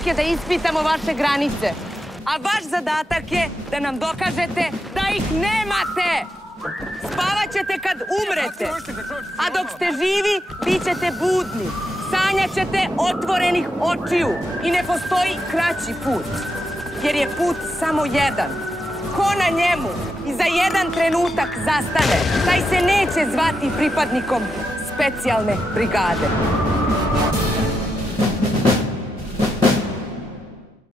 zadatak je da ispitamo vaše granice. A vaš zadatak je da nam dokažete da ih nemate. Spavaćete kad umrete. A dok ste živi, bit ćete budni. Sanjaćete otvorenih očiju. I ne postoji kraći put. Jer je put samo jedan. Ko na njemu i za jedan trenutak zastane, taj se neće zvati pripadnikom specijalne brigade.